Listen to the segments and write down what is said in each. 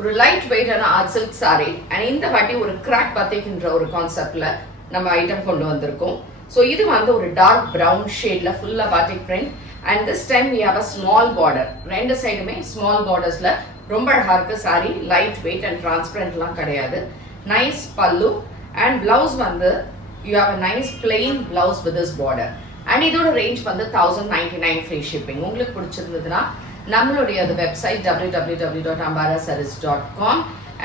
ஒரு லைட் வெயிட்டான art silk sorry and இந்த வாட்டி ஒரு கிராக் பத்திக்கின்ற ஒரு கான்செப்ட்ல நம்ம ஐட்டம் கொண்டு வந்திருக்கோம். ஸோ இது வந்து ஒரு டார்க் ப்ரௌன் ஷேட்ல ஃபுல்லா batik print and this time we have a small border. ரெண்டு சைடுமே ஸ்மால் பார்டர்ஸ்ல ரொம்ப அழகா இருக்கு சாரி. லைட் வெயிட் அண்ட் டிரான்ஸ்பரண்ட்லாம் கிடையாது. நைஸ் பல்லு அண்ட் பிளவுஸ் வந்து you have a nice plain blouse with this border and இதோட ரேஞ்ச் வந்து 1099 ஃப்ரீ ஷிப்பிங். உங்களுக்கு பிடிச்சிருந்ததுன்னா நம்மளுடைய வெப்சைட் www.ambarasarees.com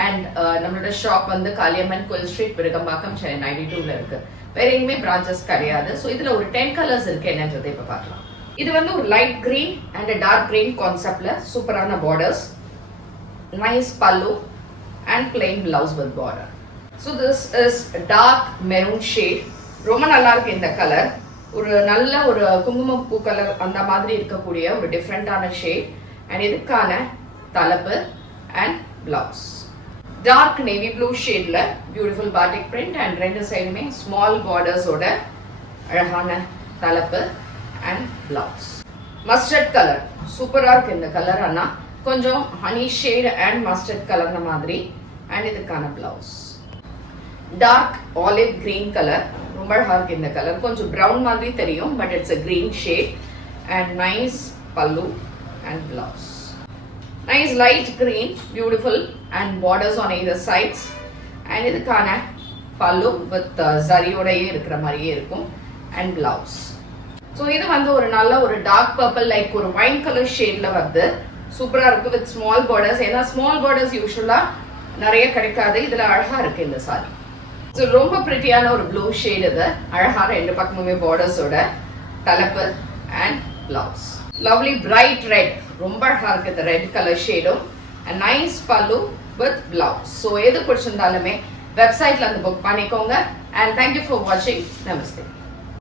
அண்ட் நம்மளோட ஷாப் வந்து காளியம்மன் கோயில் ஸ்ட்ரீட் விருகம்பாக்கம் சென்னை 92ல இருக்கு. வேற எங்குமே பிரான்ச்சஸ் கிடையாது. ஸோ இதுல ஒரு 10 கலர்ஸ் இருக்கு. என்னன்றதை இப்ப பார்க்கலாம். இது வந்து ஒரு light green and dark green கான்செப்ட்ல சூப்பரான borders, nice pallu and plain blouse with border. So this is dark maroon shade. ரொம்ப நல்லா இருக்கு இந்த கலர். ஒரு நல்ல ஒரு குங்குமப்பூ கலர் அந்த மாதிரி இருக்கக்கூடிய ஒரு டிஃப்ரெண்டான ஷேட் அண்ட் இதுக்கான தலைப்பு and blouse dark navy blue ஷேட்ல பியூட்டிஃபுல் பாட்டிக் பிரிண்ட் அண்ட் ரெண்டு சைடுமே ஸ்மால் பார்டர்ஸோட அழகான தலைப்பு அண்ட் பிளவுஸ். மஸ்டர்ட் கலர் சூப்பரா இருக்கு இந்த கலர். ஆனா கொஞ்சம் honey shade and mustard colour மாதிரி அண்ட் இதுக்கான blouse dark olive green colour. ரொம்ப அழகா இருக்கு இந்த கலர். கொஞ்சம் ப்ரௌன் மாதிரி தெரியும் but it's a green shade and nice pallu and blouse. Nice light green, beautiful and borders on either sides and இதுக்கான pallu with zariயோடயே இருக்கிற மாதிரியே இருக்கும் and blouse. ஸோ இது வந்து ஒரு நல்ல ஒரு டார்க் பர்பிள் லைக் ஒரு வைன் கலர் ஷேட்ல வந்து சூப்பரா இருக்கு வித் ஸ்மால் பார்டர்ஸ். ஏன்னா ஸ்மால் பார்டர்ஸ் யூஸ்வலா நிறைய கிடைக்காது. இதுல அழகா இருக்கு இந்த சாரி. ஸோ ரொம்ப பிரிட்டியான ஒரு ப்ளூ ஷேட். இது அழகா ரெண்டு பக்கமுமே பார்டர்ஸோட தலைப்பு and blouse. Lovely bright red. ரொம்ப அழகா இருக்கு இந்த ரெட் கலர் ஷேடும் and nice pallu with blouse. So எது பிடிச்சிருந்தாலுமே வெப்சைட்ல வந்து புக் பண்ணிக்கோங்க அண்ட் தேங்க்யூ ஃபார் வாட்சிங். நமஸ்தே.